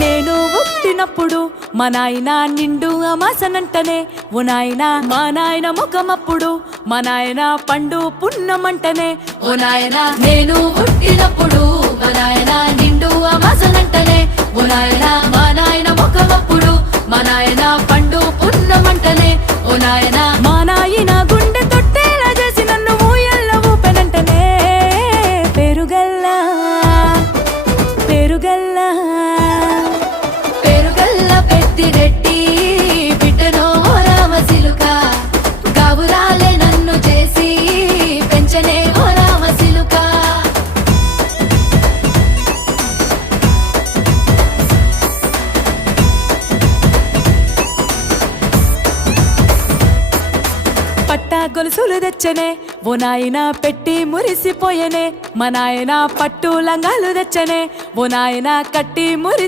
నేను పుట్టినప్పుడు మా నాయన నిండు అమాసనంటనే ఓ నాయన మా నాయన ముఖమప్పుడు మా నాయన పండు పున్నమంటనే ఓ నాయన నేను పుట్టినప్పుడు మా నాయన నిండు అమాసనంటనే ఓ నాయన మా నాయన ముఖమప్పుడు మా నాయన పండు పున్నమంటనే ఓ నాయన మా నాయన గుండె తొట్టేలా చేసి నన్ను ఊయల్ల ఊపెనంటనే పెరుగల్లా పెరుగల్లా పెరుగల్ల పెద్దిరెడ్డి బిడ్డనో రామసిలుక గావురాలే నన్ను చేసి పెంచనే ఓ రామసిలుక పట్టా గొలుసులు తెచ్చనే ఓ నాయన పెట్టి మురిసిపోయనే మా నాయన పట్టు లంగాలు తెచ్చనే ఓ నాయన కట్టి మురి